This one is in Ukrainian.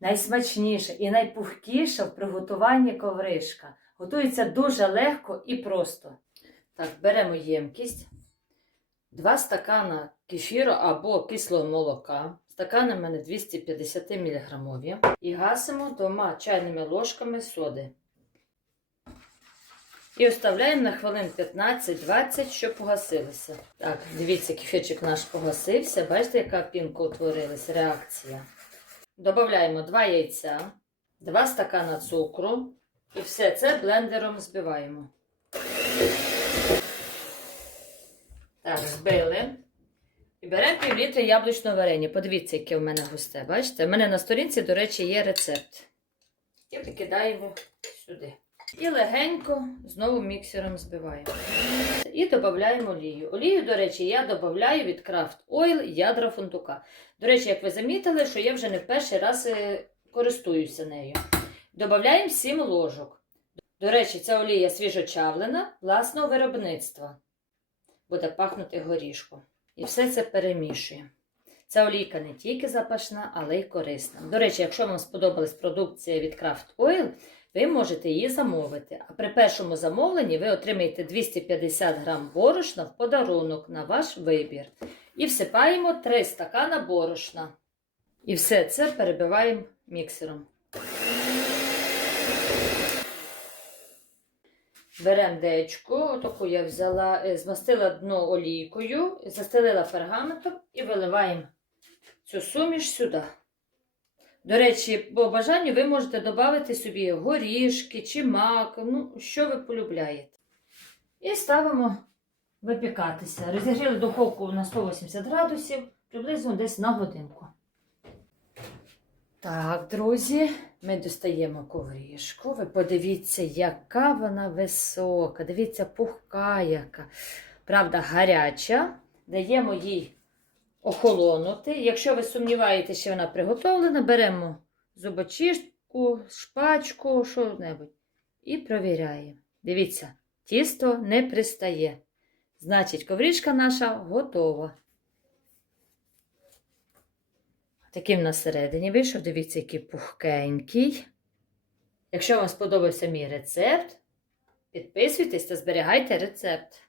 найсмачніша і найпухкіша в приготуванні ковришка. Готується дуже легко і просто. Так, беремо ємкість. Два стакана кефіру або кислого молока. Стакани в мене 250 мг. І гасимо двома чайними ложками соди. І оставляємо на хвилин 15-20, щоб погасилися. Так, дивіться, кефірчик наш погасився. Бачите, яка пінка утворилась, реакція. Додаємо 2 яйця, 2 стакана цукру. І все це блендером збиваємо. Так, збили. І беремо пів літра яблучного варення. Подивіться, яке в мене густе. Бачите? У мене на сторінці, до речі, є рецепт. І викидаємо сюди. І легенько знову міксером збиваємо. І додаємо олію. Олію, до речі, я додаю від Craft Oil ядра фундука. До речі, як ви замітили, що я вже не в перший раз е, користуюся нею. Додаємо 7 ложок. До речі, ця олія свіжочавлена власного виробництва. Буде пахнути горішком. І все це перемішуємо. Ця олійка не тільки запашна, але й корисна. До речі, якщо вам сподобалась продукція від Craft Oil, ви можете її замовити. А при першому замовленні ви отримаєте 250 грам борошна в подарунок на ваш вибір. І всипаємо 3 стакана борошна. І все це перебиваємо міксером. Беремо дечку, таку я взяла, е, змастила дно олійкою, застелила пергаментом і виливаємо цю суміш сюди. До речі, по бажанню ви можете додати собі горішки чи мак, ну, що ви полюбляєте. І ставимо випікатися. Розігріли духовку на 180 градусів, приблизно десь на годинку. Так, друзі, ми достаємо коврішку. Ви подивіться, яка вона висока. Дивіться, пухка яка. Правда, гаряча. Даємо їй охолонути. Якщо ви сумніваєтеся, що вона приготовлена, беремо зубочистку, шпачку, що-небудь і провіряємо. Дивіться, тісто не пристає. Значить, коврішка наша готова. Такий в нас всередині вийшов, дивіться, який пухкенький. Якщо вам сподобався мій рецепт, підписуйтесь та зберігайте рецепт.